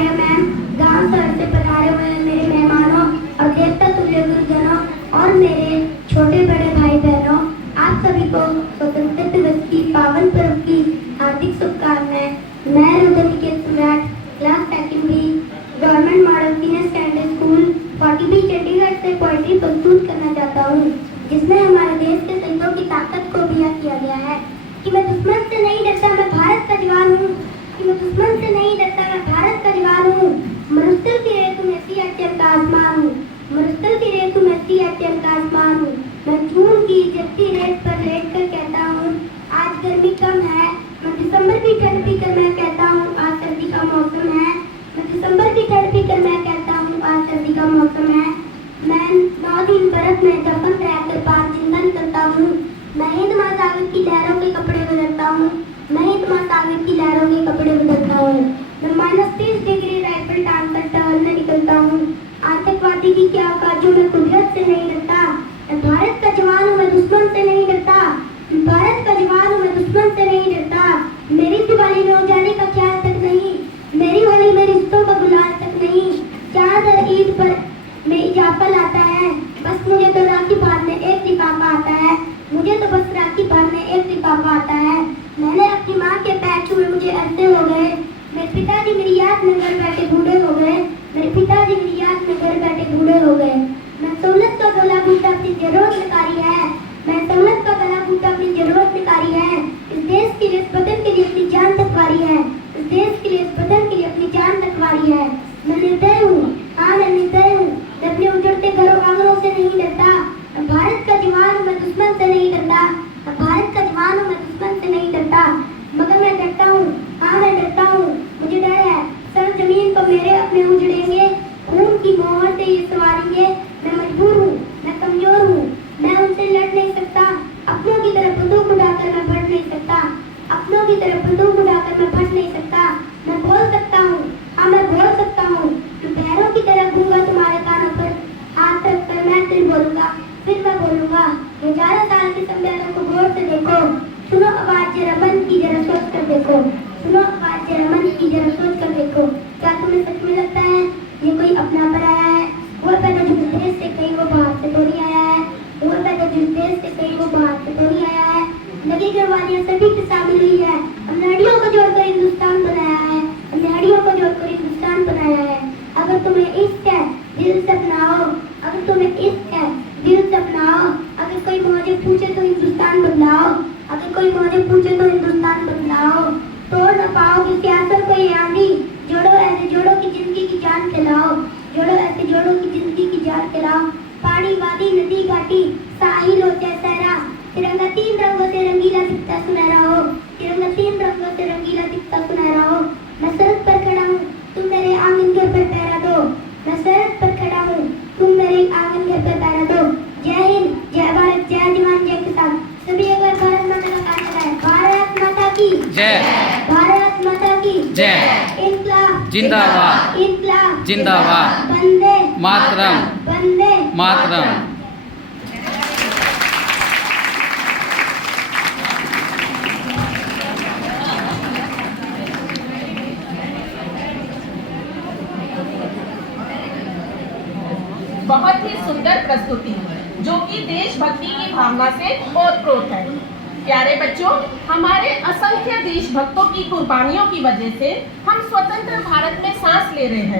आचार्य ma'am, गांव शहर से पधारे हुए मेरे मेहमानों और देवता तुल्य गुरुजनों और मेरे छोटे बड़े भाई बहनों, आप सभी को स्वतंत्रता दिवस की पावन पर्व की हार्दिक शुभकामनाएं। मैं रुद्रनिकेत सम्राट class secondary government model senior standard school 40B Chandigarh से पोएट्री प्रस्तुत करना चाहता हूँ, जिसमें हमारे देश के सैनिकों की ताकत को बयां किया गया है कि मैं दुश्मन से नहीं डरता, मैं भारत का जवान हूँ। कि मैं दुश्मन से नहीं डरता, मैं भारत का जवान हूँ। मरुस्थल की रेत में सियाचिन का आसमान हूँ, मरुस्थल की रेत में सियाचिन का आसमान हूँ। मैं जून की जलती रेत पर लेट कर कहता हूँ, आज गर्मी कम है। मैं दिसंबर की ठंड पीकर मैं कहता हूँ, आज सर्दी का मौसम है। मैं दिसंबर की ठंड पीकर मैं कहता हूँ, आज सर्दी का मौसम है। मैं 9 दिन बर्फ में दफन रहकर 5 दिन बंद करता हूँ। मैं हिंद महासागर की लहरों के कपड़े बदलता हूँ, मैं हिंद महासागर की लहरों के कपड़े बदलता हूँ। मैं -30 डिग्री राइफल टांग कर टहलने निकलता हूँ। आतंकवादी की क्या औकात, मैं कुदरत से नहीं डरता। मैं भारत का जवान हूँ, मैं दुश्मन से नहीं डरता। मैं भारत का जवान हूँ, मैं दुश्मन से नहीं डरता। मेरी दिवाली में उजाले का ख्याल तक नहीं, मेरी होली में रिश्तों का गुलाल तक नहीं। चांद और ईद पर में इजाफा लाता है, बस मुझे तो राखी बांधने एक लिफाफा आता है। मुझे तो बस राखी बांधने एक लिफाफा आता है। मैंने अपनी माँ के पैर छुए, मुझे अरसे हो गए। मेरे पिताजी मेरी याद में घर बैठे बूढ़े हो गए, मेरे पिताजी मेरी याद में घर बैठे बूढ़े हो गए। मैं सहूलत का गला घूंटा अपनी जरूरत निकारी है, मैं सहूलत का गला घूंटा अपनी जरूरत निकारी है। इस देश के लिए, इस वतन के लिए अपनी जान तकवारी है, इस देश के लिए, इस वतन के लिए अपनी जान तकवारी है। मैं निर्दय हूँ, हाँ मैं निर्दय हूँ। मैं अपने उजड़ते घरों आंगनों से नहीं डरता। मैं भारत का जवान हूँ, मैं दुश्मन से नहीं डरता। मैं भारत का जवान हूँ, मैं दुश्मन से नहीं डरता। मगर मैं डरता हूँ, हाँ मैं डरता हूँ। मुझे डर है सर जमीन को मेरे अपने उजड़ेंगे, खून की मोहर से ये सवारेंगे। मैं मजबूर हूँ, मैं कमजोर हूँ, मैं उनसे लड़ नहीं सकता। अपनों की तरफ बंदूक उठाकर मैं फट नहीं सकता, अपनों की तरफ बंदूक उठाकर मैं फट नहीं सकता। मैं बोल सकता हूँ, हाँ मैं बोल सकता हूँ। मैं पैरों की तरफ दूंगा तुम्हारे कानों पर, हाथ रख कर मैं फिर बोलूंगा, फिर मैं बोलूंगा। 11 साल के सम्मेलन को गौर से देखो, सुनो आवाज जरा मन की, जरा सोच कर देखो। सुनो आवाज जरा मन की, जरा सोच कर देखो। क्या तुम्हें सच में लगता है ये कोई अपना पर आया है? वो पैदा जिस देश से, कहीं वो बाहर से तो नहीं आया है। वो पैदा जिस देश से, कहीं वो बाहर से तो नहीं आया है। लगी घरवालियां सभी की शामिल हुई है, हमने हड्डियों को जोड़कर हिंदुस्तान बनाया है, हमने हड्डियों को जोड़कर हिंदुस्तान बनाया है। अगर तुम्हें इश्क है दिल से अपनाओ, अगर तुम्हें इश्क है दिल से अपनाओ। अगर कोई मुझे पूछे तो हिंदुस्तान बदलाओ, अगर कोई मुझे पूछे तो हिंदुस्तान बदलाओ। तोड़ न पाओगे सियासत को ये आंधी, जोड़ो ऐसे जोड़ो की जिंदगी की जान खिलाओ, जोड़ो ऐसे जोड़ो की जिंदगी की जान खिलाओ। पहाड़ी वादी नदी घाटी साहिल हो चाहे सहरा, तिरंगा 3 रंगों से रंगीला दिखता सुनहरा हो, तिरंगा 3 रंगों से रंगीला दिखता सुनहरा हो। मैं सड़क पर खड़ा हूँ, तुम मेरे आंगन घर पर पहरा दो। मैं सड़क पर खड़ा हूँ, तुम मेरे आंगन घर पर पहरा दो। जय हिंद, जय भारत, जय जवान, जय किसान। सभी एक बार भारत माता का गाना गाएं। भारत माता की जय, भारत माता की जय, इनकलाब जिंदाबाद, इनकलाब जिंदाबाद, वंदे मातरम, वंदे मातरम। बहुत ही सुंदर प्रस्तुति जो कि देशभक्ति की भावना से ओतप्रोत है। प्यारे बच्चों, हमारे असंख्य देशभक्तों की कुर्बानियों की वजह से हम स्वतंत्र भारत में सांस ले रहे हैं।